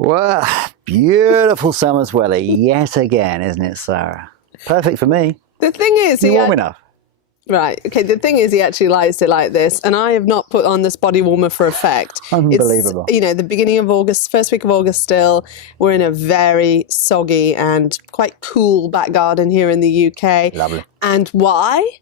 Well, beautiful summer's weather yet again, isn't it, Sarah? Perfect for me. The thing is, You warm enough? Right. Okay. The thing is, he actually likes it like this, and I have not put on this body warmer for effect. Unbelievable. It's, the beginning of August, first week of August still. We're in a very soggy and quite cool back garden here in the UK. Lovely. And why?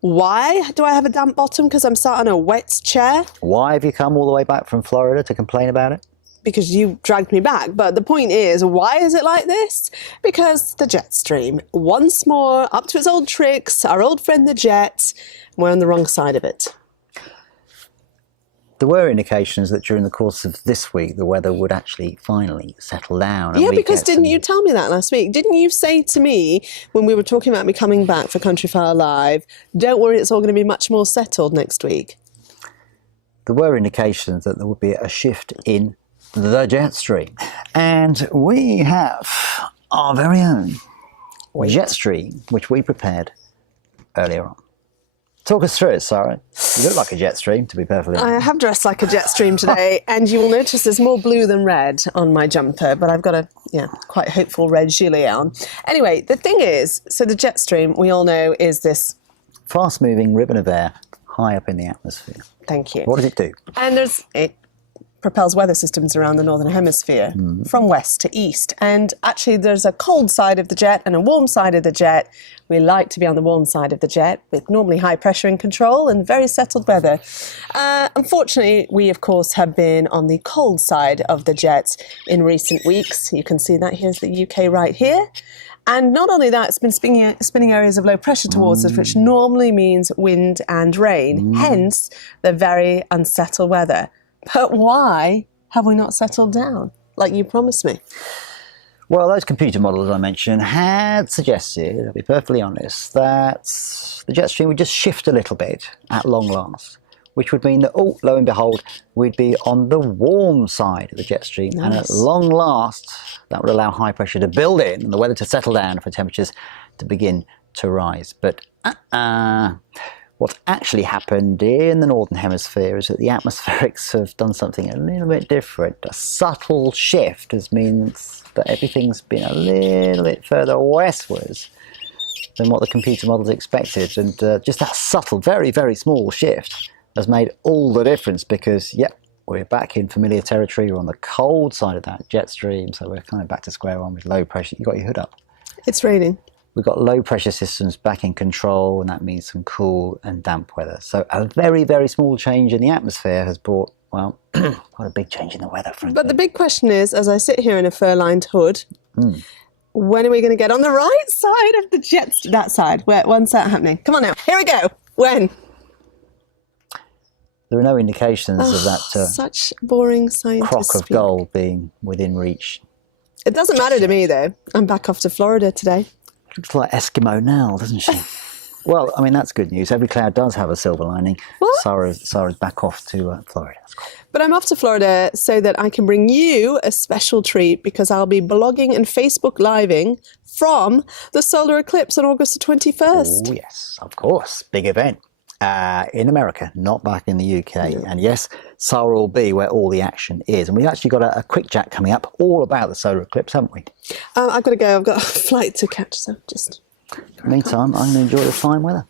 Why do I have a damp bottom? Because I'm sat on a wet chair? Why have you come all the way back from Florida to complain about it? Because you dragged me back. But the point is, why is it like this? Because the jet stream, once more, up to its old tricks, our old friend the jet, we're on the wrong side of it. There were indications that during the course of this week, the weather would actually finally settle down. And yeah, because didn't you tell me that last week? Didn't you say to me, when we were talking about me coming back for Countryfile Live, don't worry, it's all going to be much more settled next week? There were indications that there would be a shift in the jet stream. And we have our very own jet stream, which we prepared earlier on. Talk us through it, Sarah. You look like a jet stream, to be perfectly honest. I have dressed like a jet stream today, and you will notice there's more blue than red on my jumper, but I've got a, quite hopeful red gilet on. Anyway, the thing is, so the jet stream, we all know, is this fast-moving ribbon of air high up in the atmosphere. Thank you. What does it do? And it propels weather systems around the northern hemisphere from west to east. And actually there's a cold side of the jet and a warm side of the jet. We like to be on the warm side of the jet with normally high pressure in control and very settled weather. Unfortunately, we of course have been on the cold side of the jet in recent weeks. You can see that here's the UK right here. And not only that, it's been spinning areas of low pressure towards us, which normally means wind and rain, hence the very unsettled weather. But why have we not settled down, like you promised me? Well, those computer models I mentioned had suggested, I'll be perfectly honest, that the jet stream would just shift a little bit at long last, which would mean that, lo and behold, we'd be on the warm side of the jet stream. Nice. And at long last, that would allow high pressure to build in and the weather to settle down and for temperatures to begin to rise. But what's actually happened in the Northern Hemisphere is that the atmospherics have done something a little bit different. A subtle shift means that everything's been a little bit further westwards than what the computer models expected. And just that subtle, very, very small shift has made all the difference because, we're back in familiar territory. We're on the cold side of that jet stream, so we're kind of back to square one with low pressure. You got your hood up. It's raining. We've got low pressure systems back in control, and that means some cool and damp weather. So a very, very small change in the atmosphere has brought, well, quite a big change in the weather, frankly. But the big question is, as I sit here in a fur-lined hood, when are we going to get on the right side of the jet stream? That side. When's that happening? Come on now. Here we go. When? There are no indications of that such boring scientist crock of gold being within reach. It doesn't matter to me, though. I'm back off to Florida today. Looks like Eskimo now, doesn't she? Well, I mean, that's good news. Every cloud does have a silver lining. What? Sarah's back off to Florida. That's cool. But I'm off to Florida so that I can bring you a special treat because I'll be blogging and Facebook living from the solar eclipse on August the 21st. Oh, yes, of course. Big event. In America, not back in the UK. Yeah. And yes, Sara will be where all the action is. And we've actually got a quick chat coming up all about the solar eclipse, haven't we? I've got to go. I've got a flight to catch, so just... Meantime, I'm going to enjoy the fine weather.